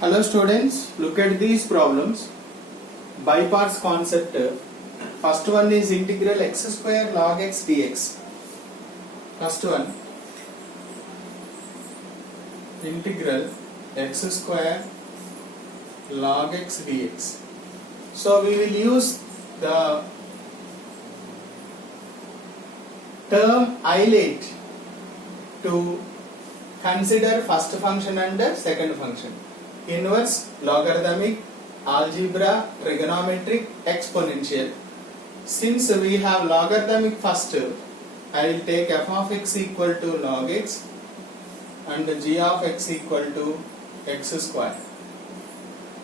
Hello students, look at these problems. By parts concept. First one is integral x square log x dx. First one, integral x square log x dx. So we will use the term isolate to consider first function and second function. Inverse, logarithmic, algebra, trigonometric, exponential. Since we have logarithmic first, I will take f of x equal to log x and g of x equal to x square.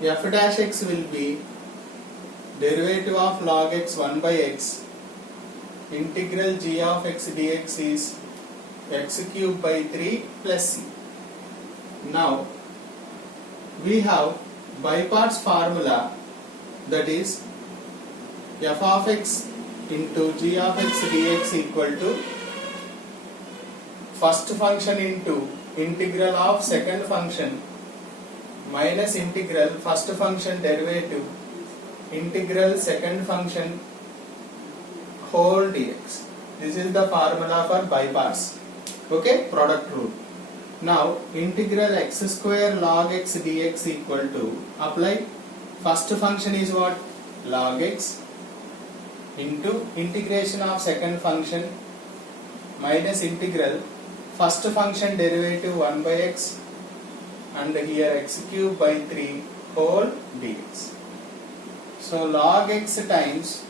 F dash x will be derivative of log x 1 by x. Integral g of x dx is x cube by 3 plus c. Now we have by parts formula, that is f of x into g of x dx equal to first function into integral of second function minus integral first function derivative integral second function whole dx. This is the formula for by parts. Okay, product rule. Now integral x square log x dx equal to, apply first function is what? Log x into integration of second function minus integral first function derivative 1 by x and here x cube by 3 whole dx. So log x times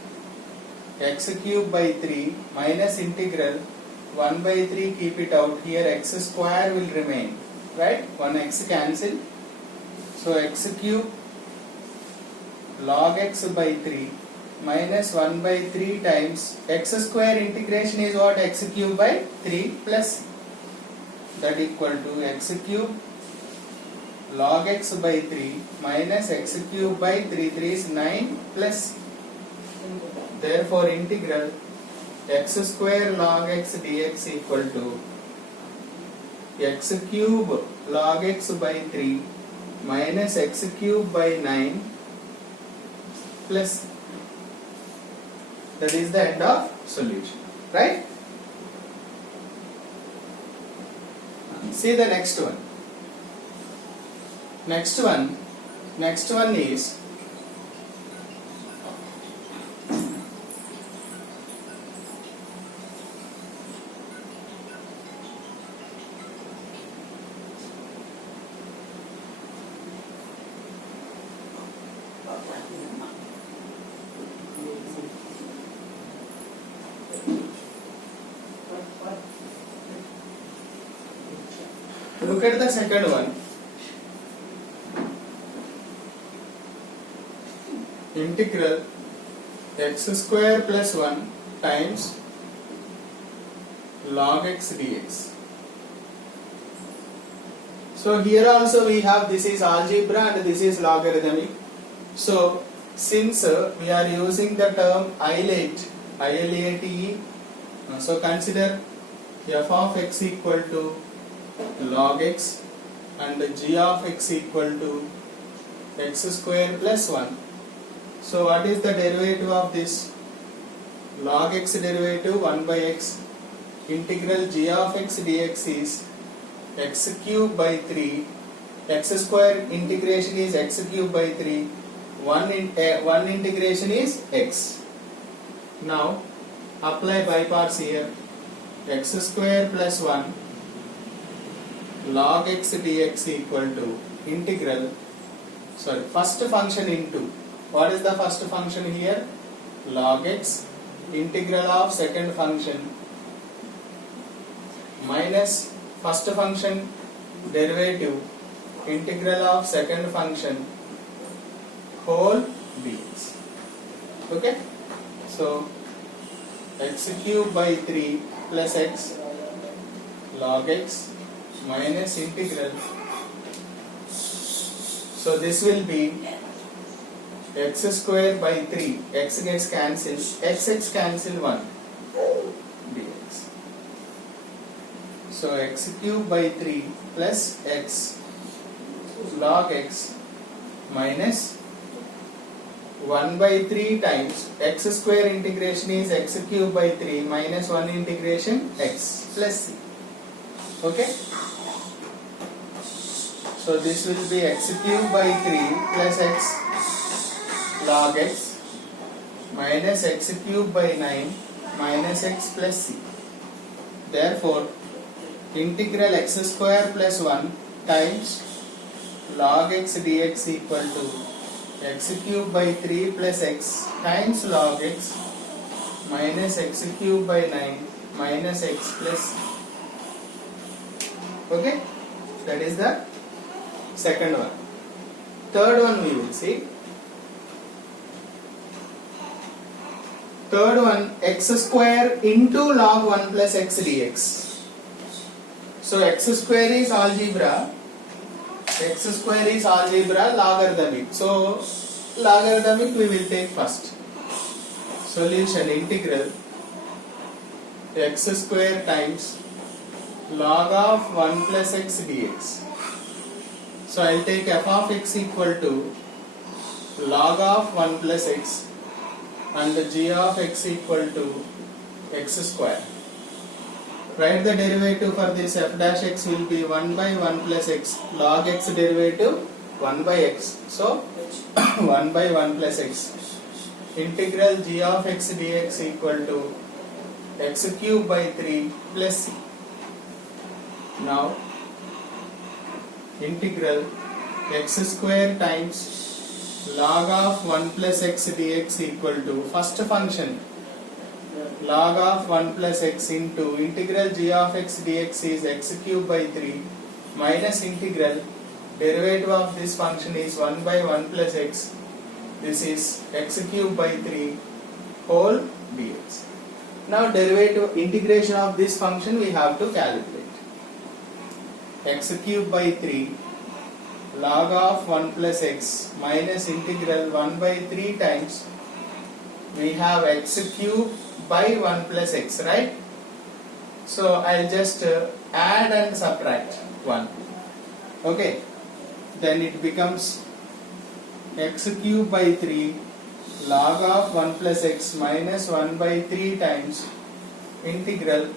x cube by 3 minus integral 1 by 3, keep it out, here x square will remain, right? 1x cancel. So x cube log x by 3 minus 1 by 3 times x square integration is what? X cube by 3 plus, that equal to x cube log x by 3 minus x cube by 3 is 9 plus. Therefore integral x square log x dx equal to x cube log x by 3 minus x cube by 9 plus. That is the end of solution, right? See the next one. Next one is look at the second one. Integral x square plus 1 times log x dx. So here also we have, this is algebra and this is logarithmic. So since we are using the term isolate, ILATE, so consider f of x equal to log x and g of x equal to x square plus 1. So what is the derivative of this? Log x derivative 1 by x. Integral g of x dx is x cube by 3. X square integration is x cube by 3. One integration is x. Now apply by parts here. X square plus 1 log x dx equal to integral, first function into, what is the first function here? Log x, integral of second function minus first function derivative integral of second function whole dx. Okay, so x cube by 3 plus x log x minus integral, so this will be x square by 3, x gets cancelled, x cancel 1 dx. So x cube by 3 plus x log x minus 1 by 3 times x square integration is x cube by 3 minus 1 integration x plus c. Okay. So this will be x cube by 3 plus x log x minus x cube by 9 minus x plus c. Therefore, integral x square plus 1 times log x dx equal to x cube by 3 plus x times log x minus x cube by 9 minus x plus c. Okay, that is the second one. Third one we will see. Third one, x square into log 1 plus x dx. So x square is algebra. X square is algebra logarithmic. So logarithmic we will take first. Solution integral x square times log of 1 plus x dx. So I will take f of x equal to log of 1 plus x and g of x equal to x square. Write the derivative for this. F dash x will be 1 by 1 plus x. Log x derivative 1 by x. So 1 by 1 plus x. Integral g of x dx equal to x cube by 3 plus c. Now integral x square times log of 1 plus x dx equal to first function log of 1 plus x into integral g of x dx is x cube by 3 minus integral derivative of this function is 1 by 1 plus x. This is x cube by 3 whole dx. Now derivative integration of this function we have to calculate. X cube by 3 log of 1 plus x minus integral 1 by 3 times we have x cube by 1 plus x, right? So I'll just add and subtract 1. Okay, then it becomes x cube by 3 log of 1 plus x minus 1 by 3 times integral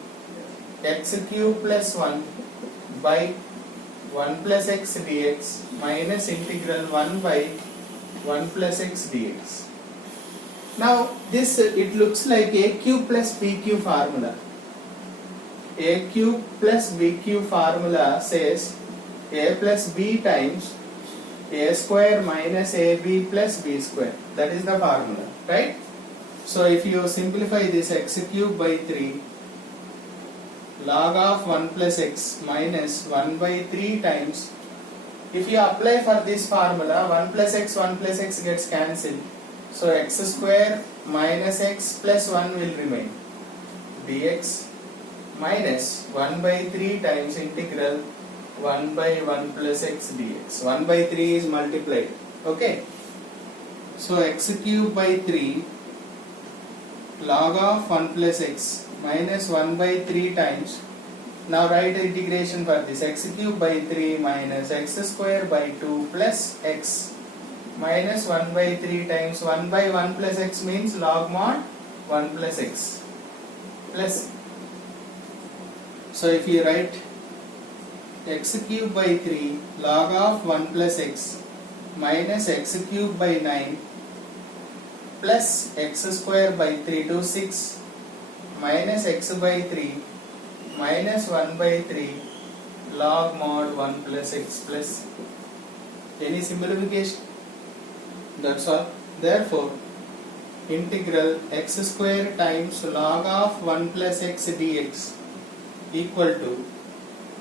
x cube plus 1 by 1 plus x dx minus integral 1 by 1 plus x dx. Now this it looks like a cube plus b cube formula. A cube plus b cube formula says a plus b times a square minus ab plus b square. That is the formula, right? So if you simplify this, x cube by 3 log of 1 plus x minus 1 by 3 times, if you apply for this formula, 1 plus x gets cancelled. So x square minus x plus 1 will remain. Dx minus 1 by 3 times integral 1 by 1 plus x dx. 1 by 3 is multiplied. Okay. So x cube by 3 log of 1 plus x minus 1 by 3 times. Now write the integration for this. X cube by 3 minus x square by 2 plus x minus 1 by 3 times 1 by 1 plus x means log mod 1 plus x plus. So if you write x cube by 3 log of 1 plus x minus x cube by 9 plus x square by 3 to 6 minus x by 3 minus 1 by 3 log mod 1 plus x plus. Any simplification? That's all. Therefore, integral x square times log of 1 plus x dx equal to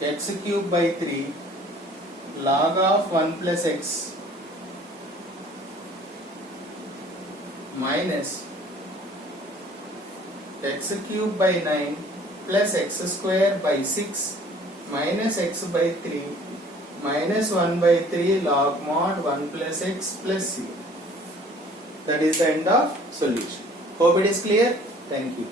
x cube by 3 log of 1 plus x minus x cube by 9 plus x square by 6 minus x by 3 minus 1 by 3 log mod 1 plus x plus c. That is the end of solution. Hope it is clear. Thank you.